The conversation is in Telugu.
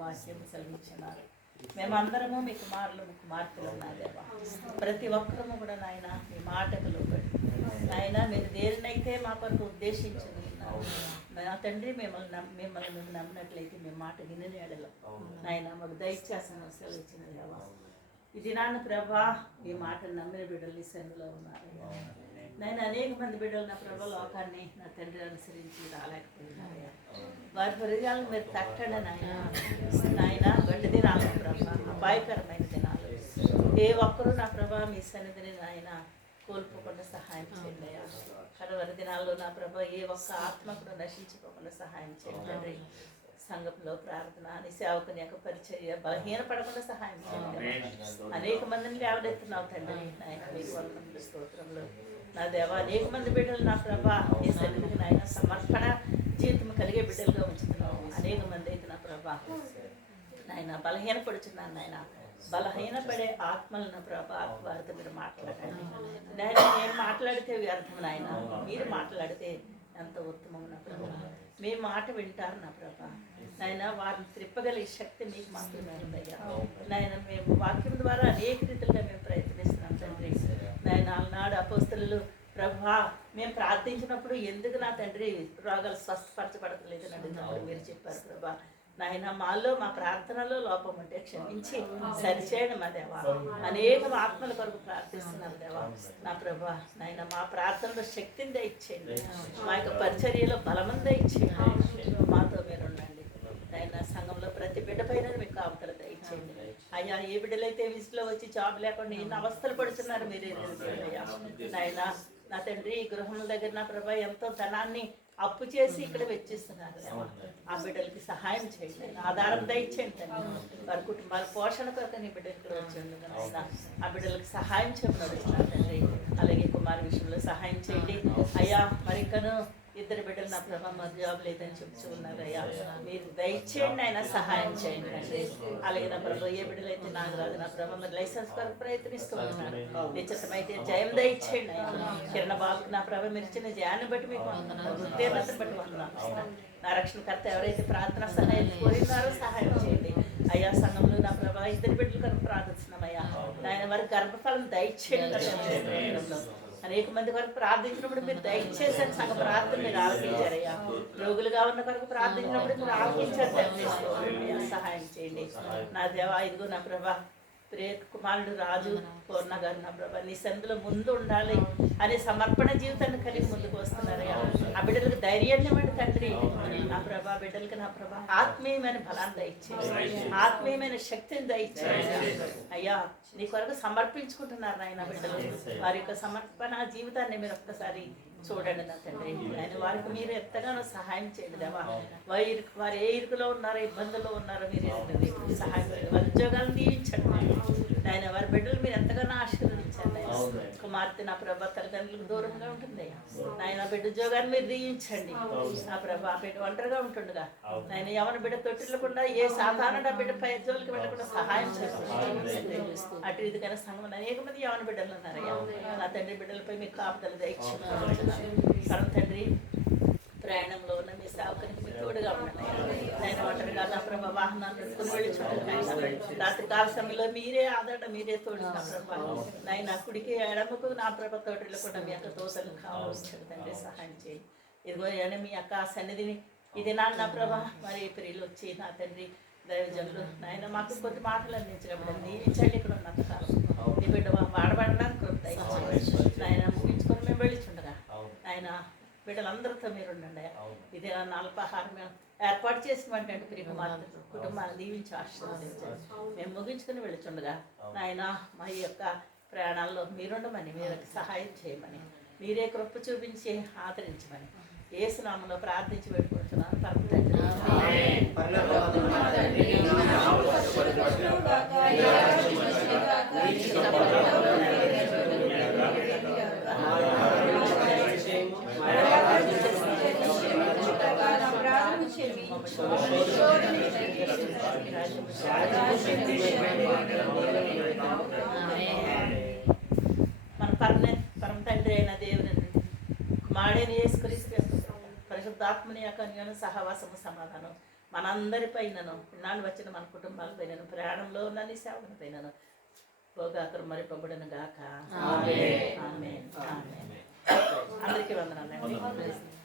వాక్యం సెలవించినారు. మేమందరము మీ కుమారులు కుమార్తెలు ఉన్నా దేవా. ప్రతి ఒక్కరము కూడా నాయన మీ మాటకు లోబడి నాయన మీరు దేనినైతే మా కొరకు ఉద్దేశించింది నా తండ్రి మిమ్మల్ని నమ్మినట్లయితే మేము మాట విని ఎడలో నాయన మాకు దయచేసిన సెలవిచ్చిన దేవా. ఈ దినాన్ని ప్రభా మీ మాటను నమ్మిన బిడ్డలు ఈ సందులో ఉన్నారు నాయన. అనేక మంది బిడ్డలు నా ప్రభా లోకాన్ని నా తండ్రి అనుసరించి రాలేకపోయినారయ్యా. వారి హృదయాలను మీరు తట్టండి నాయన. గడ్డి దినాలు ప్రభా, అపాయకరమైన దినాలు. ఏ ఒక్కరూ నా ప్రభా మీ సన్నిధిని నాయన కోల్పోకుండా సహాయం చేయండి అయ్యా. కడవరి దినాల్లో నా ప్రభా ఏ ఒక్క ఆత్మ కూడా నశించుకోకుండా సహాయం చేయండి. సంఘంలో ప్రార్థన అని సేవకుని యొక్క పరిచర్య బలహీనపడకుండా సహాయం చేయండి. అనేక మందిని లేవనెత్తున్నావు తండ్రి నాయన. మీకు వందనములు స్తోత్రములు నా దేవా. అనేక మంది బిడ్డలు నా ప్రభా ఈ సన్నిధికి నాయన సమర్పణ జీవితం కలిగే బిడ్డలుగా ఉంచుతున్నావు. అనేక మంది అయితే నా ప్రభా నాయన బలహీనపడుచున్నాను నాయన. బలహీనపడే ఆత్మలు నా ప్రభా వారితో మీరు మాట్లాడండి నాయన. నేను మాట్లాడితే వ్యర్థం నాయన, మీరు మాట్లాడితే ఎంత ఉత్తమం నా ప్రభా. మీ మాట వింటారు నా ప్రభా నాయన. వారిని త్రిప్పగలిగే శక్తి మీకు మాత్రమే ఉందయ్యా నాయన. మేము వాక్యం ద్వారా అనేక రీతిగా మేము ప్రయత్నిస్తున్నాం తండ్రి నాయన. ఆనాడు అపోస్తలులు ప్రభా మేము ప్రార్థించినప్పుడు ఎందుకు నా తండ్రి రోగాలు స్వస్థపరచబడతలేదని అడిగినప్పుడు మీరు చెప్పారు ప్రభా నాయన. మాలో మా ప్రార్థనలో లోపం ఉంటే క్షమించి సరిచేయండి మా దేవా. అనేక ఆత్మల కొరకు ప్రార్థిస్తున్నారు దేవా నా ప్రభా నాయన. మా ప్రార్థనలో శక్తిని దయచేయండి, మా యొక్క పరిచర్యలో బలమని దయచేయండి. మాతో మీరు ఉండండి నాయన. సంఘంలో ప్రతి బిడ్డ పైన మీకు కాపుదల దయచేయండి అయ్యా. ఏ బిడ్డలైతే విజిట్లో వచ్చి జాబ్ లేకుండా ఎన్ని అవస్థలు పడుతున్నారు మీరే అయ్యా నాయన. నా తండ్రి ఈ గృహముల దగ్గర నా ప్రభా ఎంతో ధనాన్ని అప్పు చేసి ఇక్కడ వెచ్చిస్తున్నారు. ఆ బిడ్డలకి సహాయం చేయండి, ఆధారం దయచేయండి తండ్రి. వారి కుటుంబాల పోషణ కొరకు నీ బిడ్డలకి వచ్చి ఆ బిడ్డలకు సహాయం చేయమని తండ్రి. అలాగే కుమార్ విషయంలో సహాయం చేయండి అయ్యా. మరి ఇంకను ఇద్దరు బిడ్డలు నా ప్రభా మరి జాబ్ లేదని చెప్తూ ఉన్నారు అయ్యా. మీరు దయచేయండి ఆయన, సహాయం చేయండి అండి. అలాగే నా ప్రభా ఏ బిడ్డలైతే నాకు రాదు నా ప్రభా మరి లైసెన్స్ కొరకు ప్రయత్నిస్తూ ఉన్నారు. నిశ్చితమైతే జయం దయచేయండి అయ్యా. కిరణ బాబుకి నా ప్రభా మీరు ఇచ్చిన జయాన్ని బట్టి మీకు ఉత్తీర్ణతను బట్టి వందనాలు. నా రక్షణకర్త ఎవరైతే ప్రార్థన సహాయం కోరినారో సహాయం చేయండి అయ్యా. సంఘంలో నా ప్రభా ఇద్దరు బిడ్డలు కొరకు ప్రార్థిస్తున్నామయ్యా ఆయన. వారికి గర్భఫలం దయచేయండి. అనేక మంది కొరకు ప్రార్థించినప్పుడు మీరు దయచేసారు సంఘ ప్రార్థన మీరు ఆలకించారయ్యా. రోగులుగా ఉన్న కొరకు ప్రార్థించినప్పుడు మీరు ఆలకించారు తండ్రి. సహాయం చేయండి నా దేవా. ఇదిగో నా ప్రభా ప్రియ కుమారుడు రాజు పూర్ణ గారు నా ప్రభా నీ సందులో ముందు ఉండాలి అనే సమర్పణ జీవితాన్ని కలిగి ముందుకు వస్తున్నారయ్యా. ఆ బిడ్డలకు ధైర్యాన్ని ఇవ్వండి తండ్రి నా ప్రభా. బిడ్డలకి నా ప్రభా ఆత్మీయమైన బలాన్ని దయచేయండి, ఆత్మీయమైన శక్తిని దయచేయండి అయ్యా. నీ కొరకు సమర్పించుకుంటున్నారు నాయన బిడ్డలు. వారి యొక్క సమర్పణ జీవితాన్ని మీరు ఒక్కసారి చూడండి నా తండ్రి ఆయన. వారికి మీరు ఎంతగానో సహాయం చేయండి దేవా. వారు ఏ ఇరుకులో ఉన్నారో ఇబ్బందుల్లో ఉన్నారో మీరు సహాయం చేయండి. వారి ఉద్యోగాలను దీవించండి ఆయన. వారి బిడ్డలు మీరు ఎంతగానో ఆశీర్వదించండి. కుమార్తె నా ప్రభా తల్లిదండ్రులకు దూరంగా ఉంటుంది నాయన. బిడ్డ ఉద్యోగాన్ని మీరు దీవించండి నా ప్రభా. బిడ్డ ఒంటరిగా ఉంటుండగా ఆయన ఎవరి బిడ్డ తొట్టిల్లకుండా ఏ సాధారణ బిడ్డ పై జోలికి వెళ్ళకుండా సహాయం చేస్తుంది. అటు ఇదికైనా సంఘం అనేక మంది యవన బిడ్డలు ఉన్నారయ్యా. నా తండ్రి బిడ్డలపై మీకు కాపుదల దయచేయండి తండ్రి. ప్రయాణంలో ఉన్న మీ సేవకునికి మీరు తోడుగా ఉండండి నేను. ఒంటరిగా నా ప్రభా వాహనాన్ని నడుచుకుని వెళ్ళి రాత్రి కాల సమయంలో మీరే ఆదరణ, మీరే తోడు నా ప్రభా నాయన. కుడికి ఎడమకు నా ప్రభ తోటలో కూడా మీ యొక్క దోశలు కావచ్చు తండ్రి. సహాయం చేయి ఇదిగో మీ యొక్క సన్నిధిని ఇది నా ప్రభా. మరి ప్రియులు వచ్చి నా తండ్రి దైవజనులు నాయన మాకు కొద్ది మాటలు అందించినప్పుడు దీవించండి. ఇక్కడ ఉన్నంత కాలం నీ బిడ్డ వాడబడడానికి నాయన ముగించుకొని మేము వెళ్ళిచుండగా ఆయన బిడ్డలందరితో మీరు ఉండండి. ఇది నా అల్పాహారం ఏర్పాటు చేసినటువంటి ప్రియ కుమార్తెలు కుటుంబాన్ని దీవించి ఆశీర్వదించండి. మేము ముగించుకుని వెళ్ళిచుండగా నాయన మా యొక్క ప్రయాణాల్లో మీరుండమని, మీరు సహాయం చేయమని, మీరే కృప చూపించి ఆదరించమని యేసు నామములో ప్రార్థించి పెట్టుకుంటున్నాను పరమ తండ్రి. మన పరమ తండ్రి అయిన దేవుని కుమారుడైన యేసుక్రీస్తు పరిశుద్ధాత్మని యొక్క అన్యోన్య సహవాసము సమాధానం మనందరిపైనను ఇన్నాళ్ళు వచ్చిన మన కుటుంబాలపైనను ప్రయాణంలో ఉన్న నీ సేవకుని పైనను భోగాకరం మరి పొగడను గాక. ఆమేన్. ఆమేన్. ఆమేన్. అందరికీ వందనాలండి.